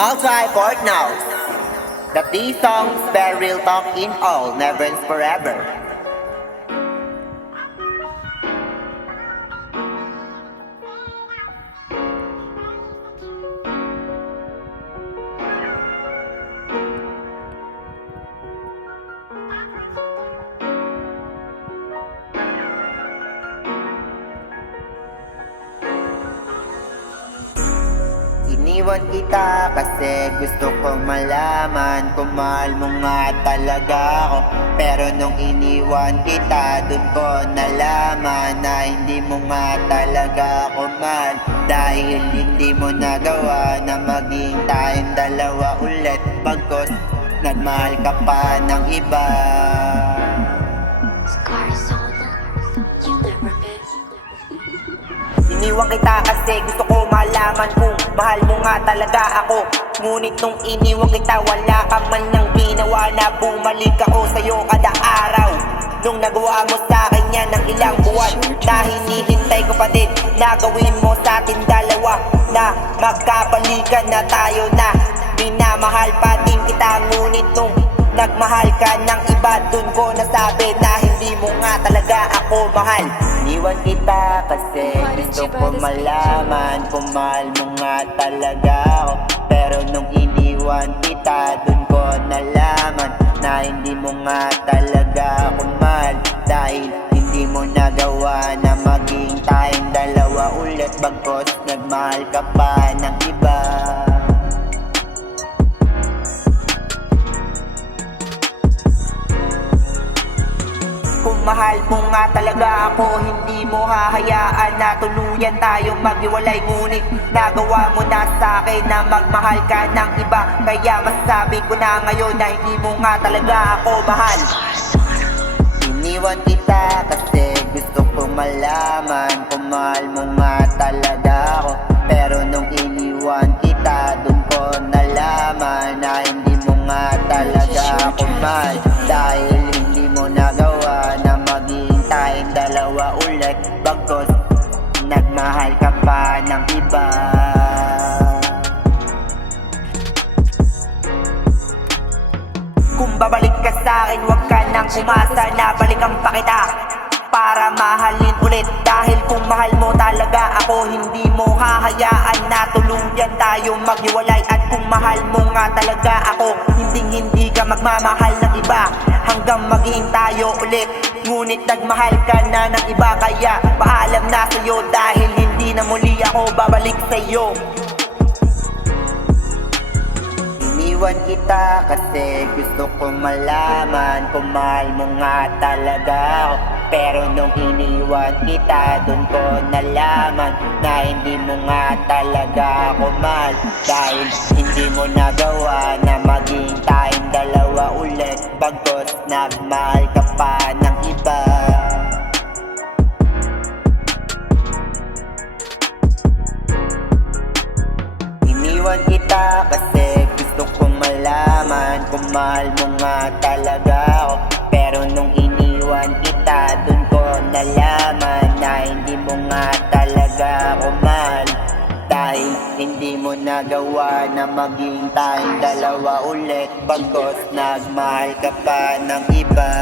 Also, I Port knows that these songs bear real talk in all, never ends forever. Iniwan kita kasi gusto kong malaman kung mahal mo nga talaga ako. Pero nung iniwan kita, dun ko nalaman na hindi mo nga talaga ako mahal. Dahil hindi mo nagawa na maging tayong dalawa ulit. Pagkos nagmahal ka pa ng iba. Iniwan kita kasi gusto ko malaman kung mahal mo nga talaga ako. Ngunit nung iniwan kita, wala ka man nang ginawa na bumalik ako sa'yo kada araw. Nung nagawa mo sa'kin yan ng ilang buwan, na hinihintay ko pa din na gawin mo sa atin dalawa, na magkabalikan na tayo na minamahal pa din kita. Ngunit nung nagmahal ka ng iba, dun ko nasabi na hindi mo nga talaga ako mahal. Iniwan kita kasi gusto ko malaman kung mahal mo nga talaga ako. Pero nung iniwan kita, dun ko nalaman na hindi mo nga talaga ako mahal. Dahil hindi mo nagawa na maging tayong dalawa ulit. Bagkos nagmahal ka pa ng iba. Kung mahal mo nga talaga ako, hindi mo hahayaan na tuluyan tayong maghiwalay. Ngunit nagawa mo na sa'kin na magmahal ka ng iba. Kaya masabi ko na ngayon na hindi mo nga talaga ako mahal. Iniwan kita kasi gusto ko malaman kung mahal mo nga talaga ako. Pero nung iniwan kita, dun ko nalaman na hindi mo nga talaga ako mahal. Dahil hindi mo nagawa na maging tayong dalawa ulit. Bagkos nagmahal ka pa ng iba. Kung babalik ka sa'kin, huwag ka nang umasa na balikan pa kita para mahalin ulit. Dahil kung mahal mo talaga ako, hindi mo hahayaan na tuluyan tayong maghiwalay. At kung mahal mo nga talaga ako, hindi ka magmamahal ng iba hanggang maging tayo ulit. Ngunit nagmahal ka na ng iba, kaya paalam na sa'yo. Dahil hindi na muli ako babalik sa'yo. Iniwan kita kasi gusto ko malaman kung mahal mo nga talaga ako. Pero nung iniwan kita, dun ko nalaman na hindi mo nga talaga ako mahal. Dahil hindi mo nagawa na maging tayong dalawa ulit. Bagkos nagmahal ka pa ng iba. Iniwan kita kasi gusto kong malaman kung mahal mo nga talaga ako. Pero nung iniwan kita, dun ko nalaman na hindi mo nga talaga ako mahal. Dahil hindi mo nagawa na maging tayong dalawa ulit. Bagkos nagmahal ka pa ng iba.